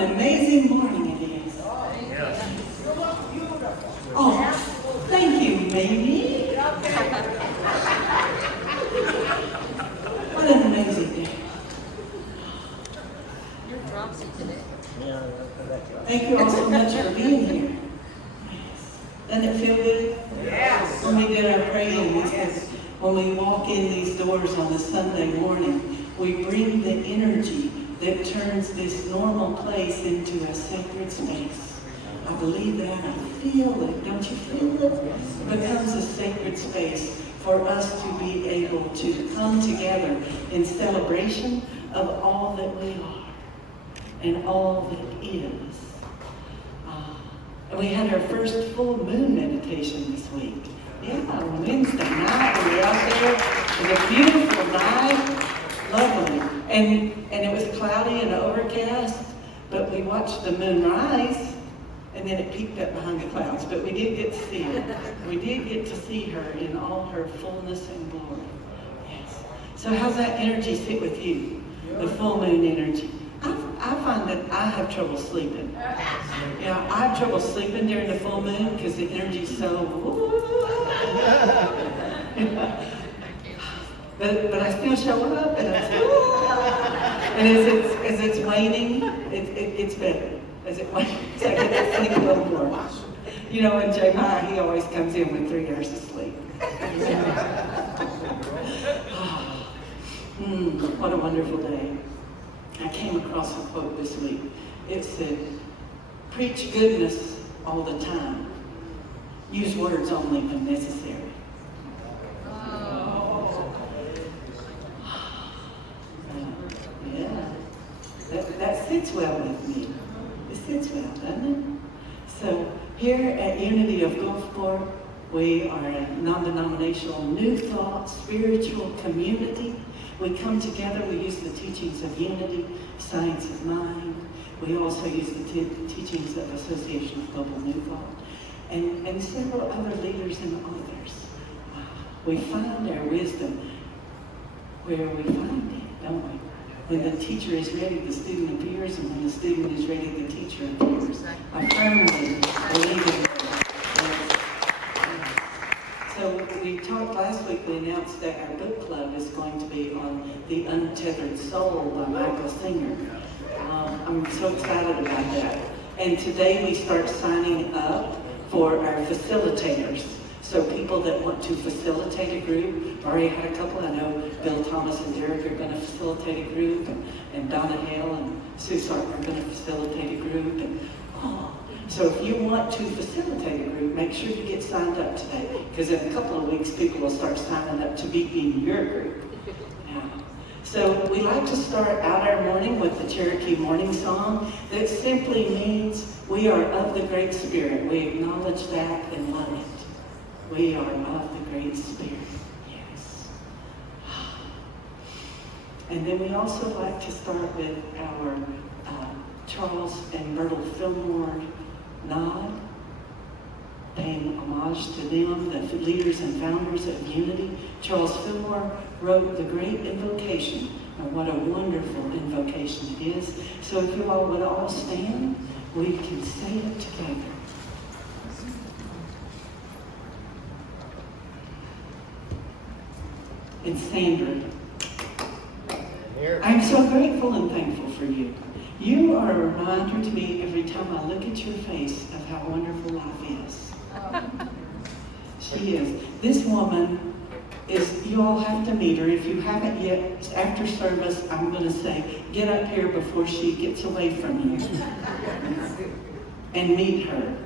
an amazing morning it is. Oh, thank you, baby. What an amazing day. You're dropsy today. Thank you all so much for being here. Doesn't it feel good? Yes. When we did our praying, because when we walk in these doors on a Sunday morning, we bring the energy that turns this normal place into a sacred space. I believe that. I feel it. Don't you feel it? It becomes a sacred space for us to be able to come together in celebration of all that we are and all that is. And we had our first full moon meditation this week. Yeah, on Wednesday night, we were out there. It was a beautiful night. Lovely. And it was cloudy and overcast, but we watched the moon rise, and then it peeked up behind the clouds. But we did get to see her. We did get to see her in all her fullness and glory. Yes. So how's that energy sit with you? The full moon energy. I find that I have trouble sleeping. Yeah, I have trouble sleeping during the full moon because the energy's so. But I still show up, and I say, and as it's waning, it's better. As it wanes, so I get to sleep a little more. You know, and Jeremiah, he always comes in with 3 hours of sleep. What a wonderful day. I came across a quote this week. It said, "Preach goodness all the time. Use words only when necessary." Yeah, that sits well with me. It sits well, doesn't it? So here at Unity of Gulfport, we are a non-denominational New Thought spiritual community. We come together, we use the teachings of unity, science of mind. We also use the teachings of Association of Global New Thought, and several other leaders and authors. We find our wisdom where we find it, don't we? When the teacher is ready, the student appears, and when the student is ready, the teacher appears. I firmly believe in that. So we talked last week, we announced that our book club is going to be on The Untethered Soul by Michael Singer. I'm so excited about that. And today we start signing up for our facilitators. So people that want to facilitate a group, already had a couple. I know Bill Thomas and Derek are going to facilitate a group, and Donna Hale and Sue Sark are going to facilitate a group. So if you want to facilitate a group, make sure you get signed up today, because in a couple of weeks, people will start signing up to be in your group. Yeah. So we like to start out our morning with the Cherokee morning song that simply means we are of the Great Spirit. We acknowledge that and love it. We are of the Great Spirit. Yes. And then we also like to start with our Charles and Myrtle Fillmore nod, paying homage to them, the leaders and founders of Unity. Charles Fillmore wrote the great Invocation, and what a wonderful invocation it is. So if you all would all stand, we can say it together. And Sandra, I'm so grateful and thankful for you. You are a reminder to me every time I look at your face of how wonderful life is. She is. This woman is, you all have to meet her. If you haven't yet, after service, I'm going to say, get up here before she gets away from you and meet her.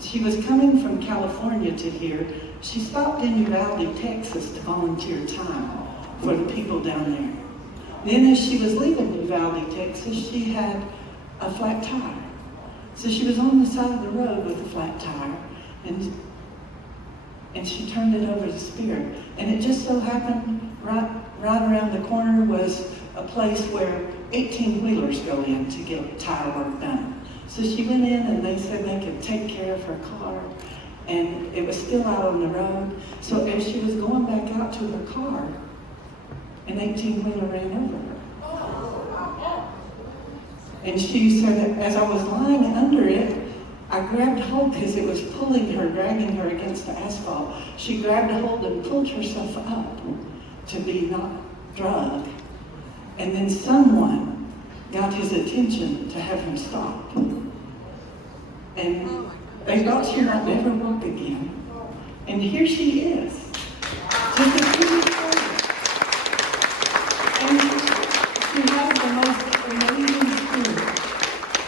She was coming from California to here. She stopped in Uvalde, Texas to volunteer time for the people down there. Then as she was leaving Uvalde, Texas, she had a flat tire. So she was on the side of the road with a flat tire, and she turned it over to Spirit. And it just so happened right around the corner was a place where 18-wheelers go in to get tire work done. So she went in and they said they could take care of her car, and it was still out on the road. So as she was going back out to her car, an 18-wheeler ran over her. And she said, as I was lying under it, I grabbed hold because it was pulling her, dragging her against the asphalt. She grabbed hold and pulled herself up to be not drugged. And then someone got his attention to have him stop. And they thought she might never walk again. And here she is. Just a few years later. And she has the most amazing spirit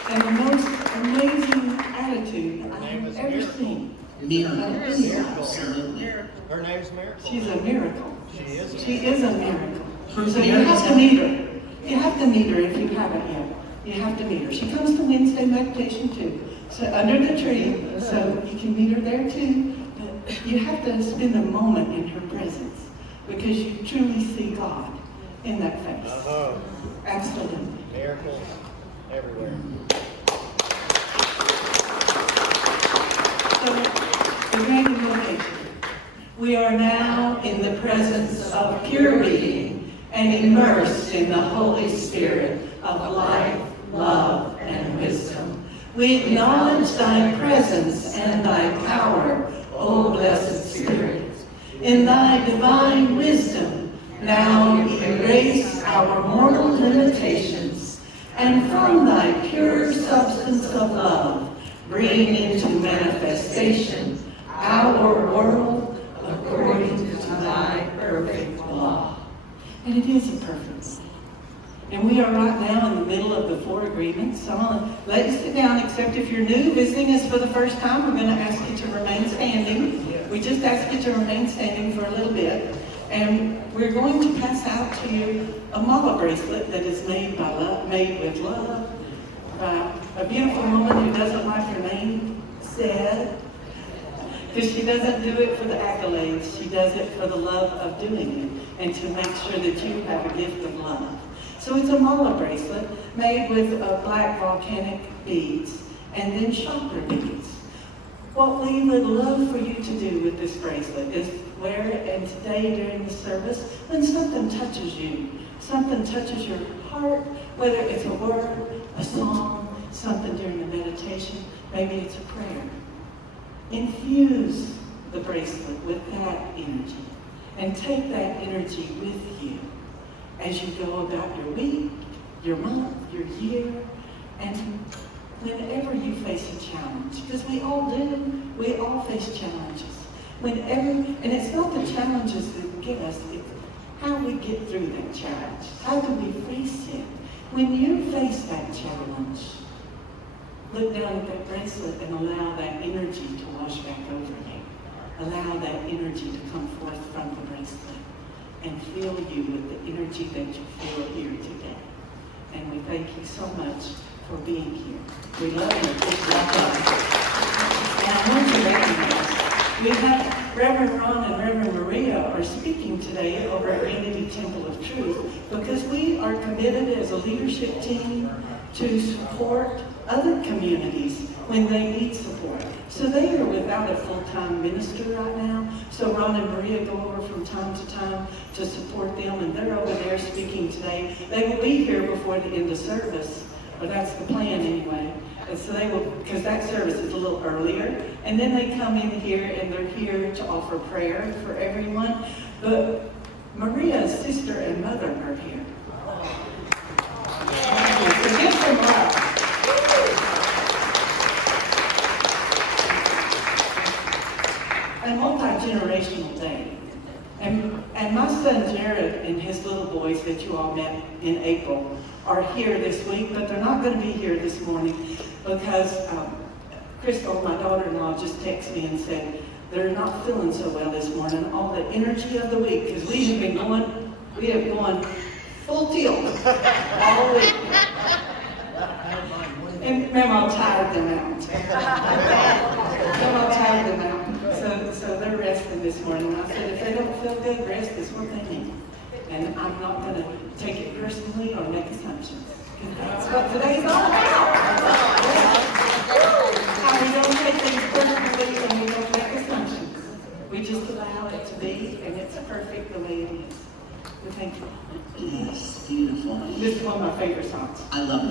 and the most amazing attitude I've ever seen. Miracle. Absolutely. Her name's Miracle. She's a miracle. She is a miracle. So you have to meet her. You have to meet her if you haven't yet. You have to meet her. She comes to Wednesday meditation too. So under the tree, so you can meet her there too. But you have to spend a moment in her presence because you truly see God in that face. Absolutely. Miracles everywhere. So, the great invocation. We are now in the presence of pure being and immersed in the Holy Spirit of life, love, and wisdom. We acknowledge thy presence and thy power, O blessed Spirit. In thy divine wisdom, now erase our mortal limitations, and from thy pure substance of love, bring into manifestation our world according to thy perfect law. And it is a perfect law. And we are right now in the middle of the 4 agreements. So I'm going to let you sit down, except if you're new, visiting us for the first time, we're going to ask you to remain standing. We just ask you to remain standing for a little bit. And we're going to pass out to you a mala bracelet that is made with love by a beautiful woman who doesn't like her name said. Because she doesn't do it for the accolades. She does it for the love of doing it and to make sure that you have a gift of love. So it's a mala bracelet made with black volcanic beads and then chakra beads. What we would love for you to do with this bracelet is wear it, and today during the service, when something touches you, something touches your heart, whether it's a word, a song, something during the meditation, maybe it's a prayer. Infuse the bracelet with that energy and take that energy with you as you go about your week, your month, your year, and whenever you face a challenge, because we all face challenges. And it's not the challenges that get us, it's how we get through that challenge. How do we face it? When you face that challenge, look down at that bracelet and allow that energy to wash back over you. Allow that energy to come forth from the bracelet and fill you with the energy that you feel here today. And we thank you so much for being here. We love you. And I want to recognize, we have Reverend Ron and Reverend Maria are speaking today over at Unity Temple of Truth because we are committed as a leadership team to support other communities when they need support. So they are without a full-time minister right now. So Ron and Maria go over from time to time to support them, and they're over there speaking today. They will be here before the end of service, or that's the plan anyway. And so they will, because that service is a little earlier, and then they come in here and they're here to offer prayer for everyone. But Maria's sister and mother are here. So give them love. A multi-generational day. And my son Jared and his little boys that you all met in April are here this week, but they're not going to be here this morning because Crystal, my daughter-in-law, just texted me and said they're not feeling so well this morning. All the energy of the week, because we have gone full tilt all week. And Mama tired them out. Mama tired them out. So they're resting this morning. I said, if they don't feel good, rest is what they need. And I'm not going to take it personally or make assumptions. That's what today's all about. We don't take things personally and we don't make assumptions. We just allow it to be, and it's perfect the way it is. We thank you. Yes, beautiful. This is one of my favorite songs. I love it.